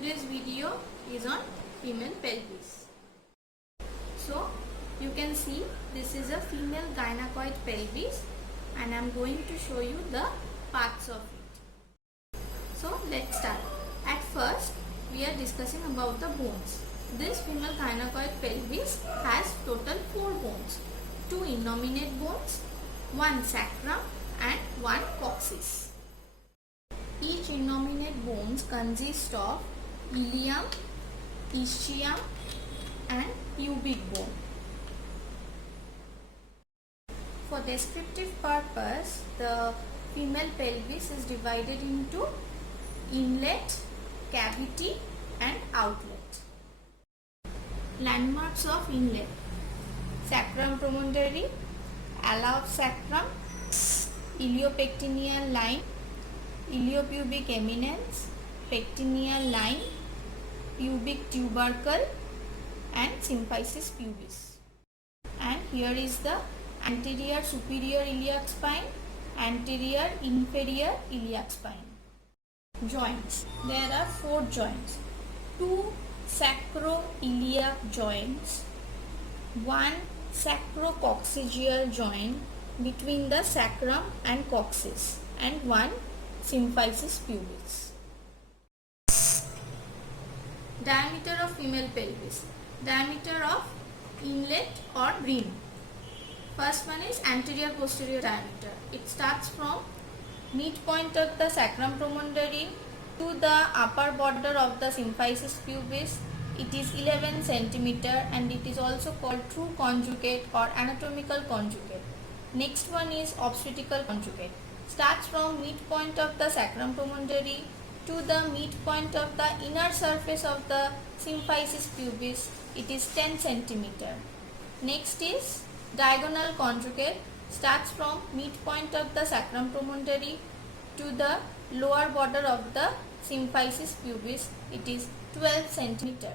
Today's video is on female pelvis. So you can see this is a female gynecoid pelvis and I am going to show you the parts of it. So let's start. At first we are discussing about the bones. This female gynecoid pelvis has total 4 bones. 2 innominate bones, 1 sacrum and 1 coccyx. Each innominate bones consists of ilium, ischium and pubic bone. For descriptive purpose, the female pelvis is divided into inlet, cavity and outlet. Landmarks of inlet: sacrum promontory, ala of sacrum, iliopectineal line, iliopubic eminence, pectineal line, pubic tubercle and symphysis pubis. And here is the anterior superior iliac spine, anterior inferior iliac spine. Joints. There are 4 joints. 2 sacroiliac joints, 1 sacrococcygeal joint between the sacrum and coccyx and 1 symphysis pubis. Diameter of female pelvis. Diameter of inlet or rim. First one is anterior posterior diameter. It starts from midpoint of the sacrum promontory to the upper border of the symphysis pubis. It is 11 cm and it is also called true conjugate or anatomical conjugate. Next one is obstetrical conjugate. Starts from midpoint of the sacrum promontory to the midpoint of the inner surface of the symphysis pubis. It is 10 cm. Next is diagonal conjugate. Starts from midpoint of the sacrum promontory to the lower border of the symphysis pubis. It is 12 cm.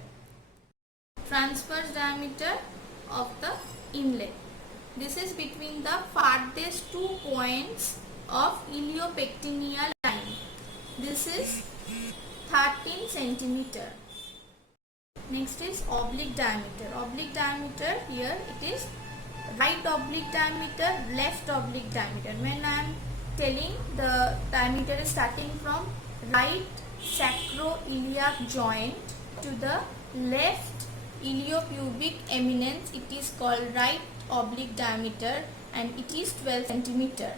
Transverse diameter of the inlet. This is between the farthest 2 points of iliopectineal line. This is 13 cm. Next is oblique diameter. Oblique diameter, here it is right oblique diameter, left oblique diameter. When I am telling the diameter is starting from right sacroiliac joint to the left iliopubic eminence, it is called right oblique diameter and it is 12 cm.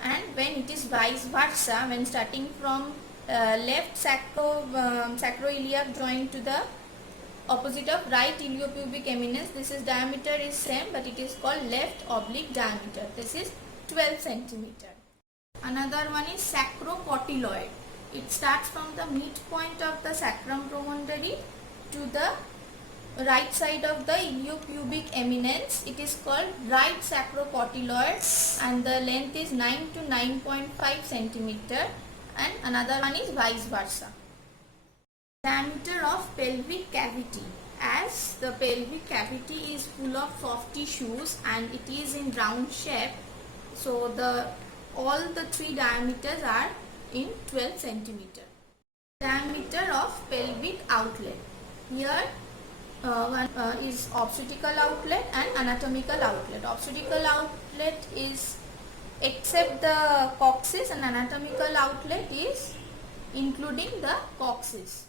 And when it is vice versa, when starting from left sacroiliac joint to the opposite of right iliopubic eminence, this is diameter is same but it is called left oblique diameter. This is 12 cm. Another one is sacrocotyloid. It starts from the midpoint of the sacrum promontory to the right side of the iliopubic eminence. It is called right sacrocotyloid and the length is 9 to 9.5 cm. And another one is vice versa. Diameter of pelvic cavity. As the pelvic cavity is full of soft tissues and it is in round shape, so all the 3 diameters are in 12 cm. Diameter of pelvic outlet. Here one is obstetrical outlet and anatomical outlet. Obstetrical outlet is except the coccyx and anatomical outlet is including the coccyx.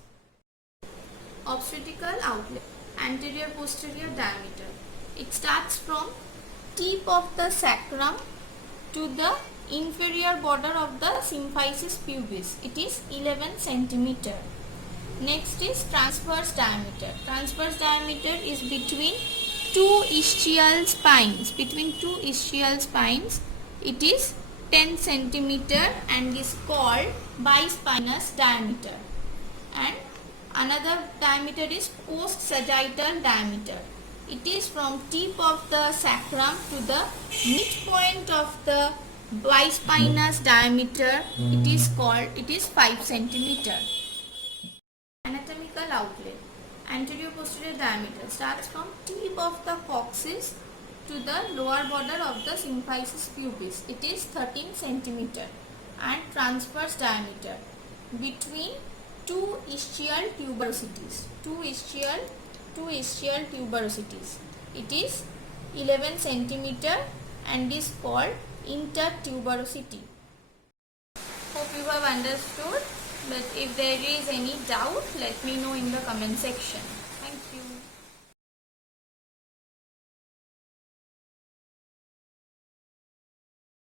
Obstetrical outlet. Anterior posterior diameter. It starts from tip of the sacrum to the inferior border of the symphysis pubis. It is 11 cm. Next is transverse diameter. Transverse diameter is between 2 ischial spines. Between 2 ischial spines, it is 10 cm and is called bispinous diameter. And another diameter is post-sagittal diameter. It is from tip of the sacrum to the midpoint of the bispinous diameter. It is 5 cm. Anatomical outlet. Anterior posterior diameter starts from tip of the coccyx to the lower border of the symphysis pubis. It is 13 cm. And transverse diameter between two ischial tuberosities. Two ischial tuberosities. It is 11 centimeter and is called intertuberosity. Hope you have understood, but if there is any doubt, let me know in the comment section.